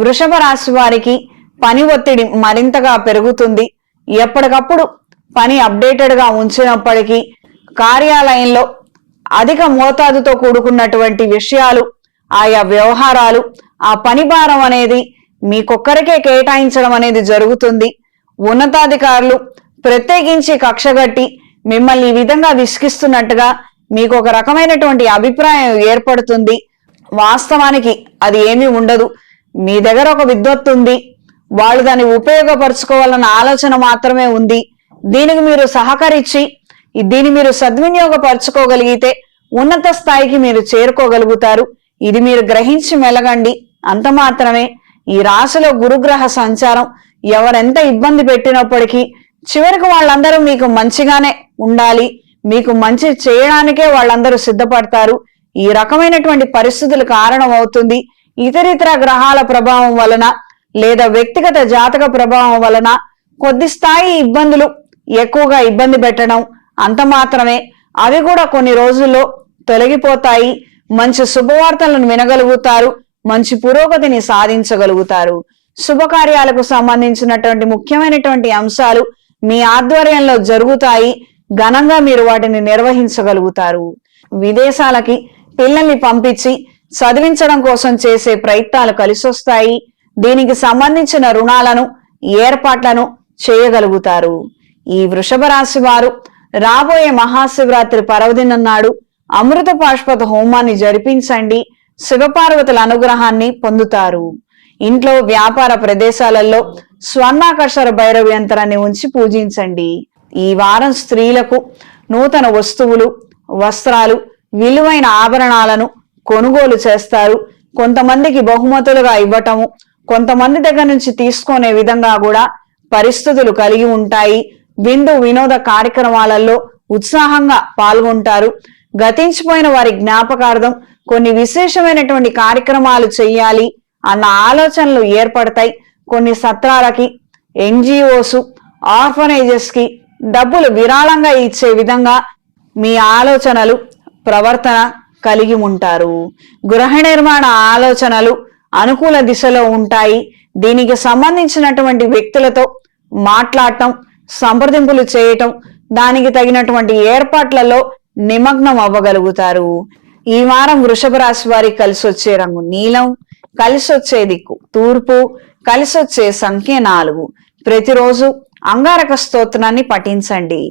వృషభ రాశి వారికి పని ఒత్తిడి మరింతగా పెరుగుతుంది. ఎప్పటికప్పుడు పని అప్డేటెడ్గా ఉంచినప్పటికీ కార్యాలయంలో అధిక మోతాదుతో కూడుకున్నటువంటి విషయాలు ఆయా వ్యవహారాలు ఆ పని భారం అనేది మీకొక్కరికే కేటాయించడం అనేది జరుగుతుంది. ఉన్నతాధికారులు ప్రత్యేకించి కక్షగట్టి మిమ్మల్ని ఈ విధంగా విసిగిస్తున్నట్టుగా మీకు ఒక రకమైనటువంటి అభిప్రాయం ఏర్పడుతుంది. వాస్తవానికి అది ఏమీ ఉండదు. మీ దగ్గర ఒక విద్వత్తు ఉంది. వాళ్ళు దాన్ని ఉపయోగపరచుకోవాలన్న ఆలోచన మాత్రమే ఉంది. దీనికి మీరు సహకరించి దీన్ని మీరు సద్వినియోగపరచుకోగలిగితే ఉన్నత స్థాయికి మీరు చేరుకోగలుగుతారు. ఇది మీరు గ్రహించి మెలగండి. అంత మాత్రమే. ఈ రాశిలో గురుగ్రహ సంచారం ఎవరెంత ఇబ్బంది పెట్టినప్పటికీ చివరికి వాళ్ళందరూ మీకు మంచిగానే ఉండాలి. మీకు మంచి చేయడానికే వాళ్ళందరూ సిద్ధపడతారు. ఈ రకమైనటువంటి పరిస్థితులు కారణం అవుతుంది ఇతరితర గ్రహాల ప్రభావం వలన లేదా వ్యక్తిగత జాతక ప్రభావం వలన కొద్ది స్థాయి ఇబ్బందులు ఎక్కువగా ఇబ్బంది పెట్టడం అంత మాత్రమే. అవి కూడా కొన్ని రోజుల్లో తొలగిపోతాయి. మంచి శుభవార్తలను వినగలుగుతారు. మంచి పురోగతిని సాధించగలుగుతారు. శుభకార్యాలకు సంబంధించినటువంటి ముఖ్యమైనటువంటి అంశాలు మీ ఆధ్వర్యంలో జరుగుతాయి. ఘనంగా మీరు వాటిని నిర్వహించగలుగుతారు. విదేశాలకి పిల్లల్ని పంపించి చదివించడం కోసం చేసే ప్రయత్నాలు కలిసొస్తాయి. దీనికి సంబంధించిన రుణాలను ఏర్పాట్లను చేయగలుగుతారు. ఈ వృషభ రాశి వారు రాబోయే మహాశివరాత్రి పర్వదినం నాడు అమృత పాష్పత హోమాన్ని జరిపించండి. శివపార్వతుల అనుగ్రహాన్ని పొందుతారు. ఇంట్లో వ్యాపార ప్రదేశాలలో స్వర్ణాకర్షర భైరవ యంత్రాన్ని ఉంచి పూజించండి. ఈ వారం స్త్రీలకు నూతన వస్తువులు వస్త్రాలు విలువైన ఆభరణాలను కొనుగోలు చేస్తారు. కొంతమందికి బహుమతులుగా ఇవ్వటము కొంతమంది దగ్గర నుంచి తీసుకునే విధంగా కూడా పరిస్థితులు కలిగి ఉంటాయి. విందు వినోద కార్యక్రమాలలో ఉత్సాహంగా పాల్గొంటారు. గతించిపోయిన వారి జ్ఞాపకార్థం కొన్ని విశేషమైనటువంటి కార్యక్రమాలు చేయాలి అన్న ఆలోచనలు ఏర్పడతాయి. కొన్ని సత్రాలకి ఎన్జిఓస్ ఆర్ఫనైజెస్కి డబ్బులు విరాళంగా ఇచ్చే విధంగా మీ ఆలోచనలు ప్రవర్తన కలిగి ఉంటారు. గృహ నిర్మాణ ఆలోచనలు అనుకూల దిశలో ఉంటాయి. దీనికి సంబంధించినటువంటి వ్యక్తులతో మాట్లాడటం సంప్రదింపులు చేయటం దానికి తగినటువంటి ఏర్పాట్లలో నిమగ్నం అవ్వగలుగుతారు. ఈ వారం వృషభ రాశి వారికి కలిసి వచ్చే రంగు నీలం కలిసి వచ్చే దిక్కు తూర్పు కలిసి వచ్చే సంఖ్య నాలుగు. ప్రతిరోజు అంగారక స్తోత్రాన్ని పఠించండి.